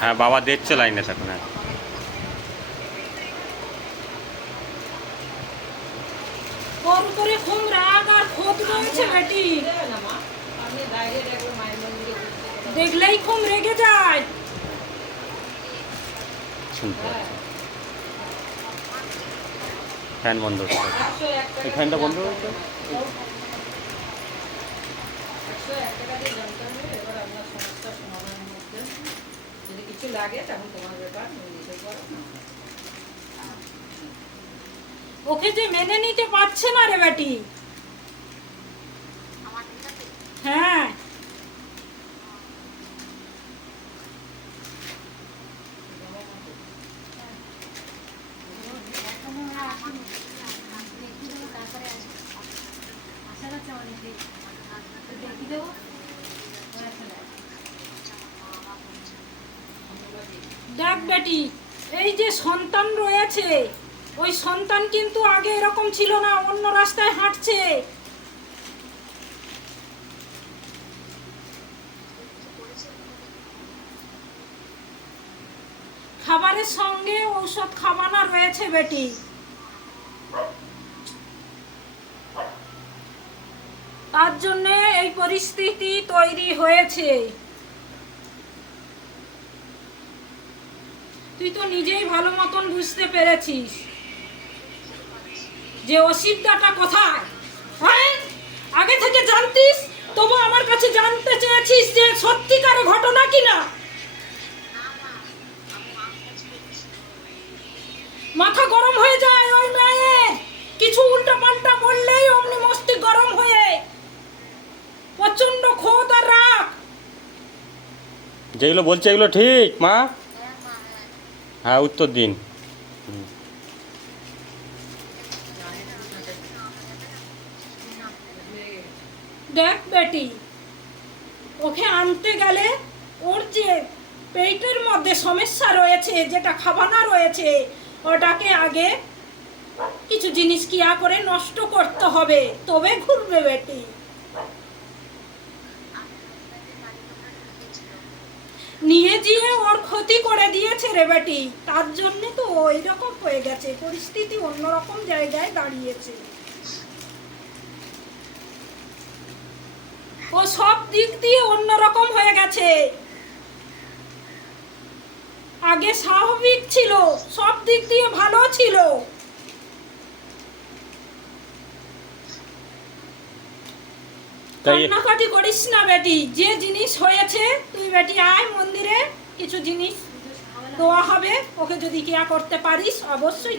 হ্যাঁ বাবা দেখছে লাইনে থাকুন হ্যাঁ। ওর উপরে খুব রাগ আর খোদ রয়েছে বেটি। দেখলেই খুব রেগে যায়। শুনতে ফ্যান বন্ধ এই ফ্যানটা বন্ধ হয়েছে একশো এক টাকা দিয়ে জানতে হবে এবার আপনার সমস্যা সমাধানের মধ্যে যদি কিছু লাগে তখন তোমার ব্যাপার নিজে করো। ওকে যে মেনে নিতে পারছে না রে বেটি। হ্যাঁ। দেখ। বেটি, এই যে সন্তান রয়েছে, ওই সন্তান কিন্তু আগে এরকম ছিল না, অন্য রাস্তায় হাঁটছে। খাবারের সঙ্গে ঔষধ খাবানা রয়েছে বেটি। তার জন্যে এই পরিস্থিতি তৈরি হয়েছে। তুই তো নিজেই ভালো মতন বুঝতে পেরেছিস। যে অসিদ্ধাটা কোথায়? হ্যাঁ? আগে থেকে জানতিস? তবু আমার কাছে জানতে চেয়েছিস যে সত্যিকার ঘটনা কিনা? মাথা গরম হয়ে যায় ওই মেয়ের। কিছু উল্টা পাল্টা বললেই অমনি মস্তি গরম হয়ে প্রচণ্ড খোদ আর রাগ। যেগুলো বলছে এগুলো ঠিক, মা। হ্যাঁ উত্তর দিন। দেখ বেটি, ওকে আনতে গেলে ওর যে পেটের মধ্যে সমস্যা রয়েছে, যেটা খাবানা রয়েছে, ওটাকে আগে কিছু জিনিস কিয়া করে নষ্ট করতে হবে, তবে ঘুরবে বেটি। নিয়ে গিয়ে ওর ক্ষতি করে দিয়েছে রে বেটি। তার জন্যে তো ওই রকম হয়ে গেছে। পরিস্থিতি অন্যরকম জায়গায় দাঁড়িয়েছে। ও সব দিক দিয়ে অন্যরকম হয়ে গেছে। আগে স্বাভাবিক ছিল সব দিক দিয়ে ভালো ছিল। কান্নাকাটি করিস না বেটি। যে জিনিস হয়েছে তুই বেটি আয় মন্দিরে। কিছু জিনিস দেওয়া হবে ওকে যদি কেয়া করতে পারিস অবশ্যই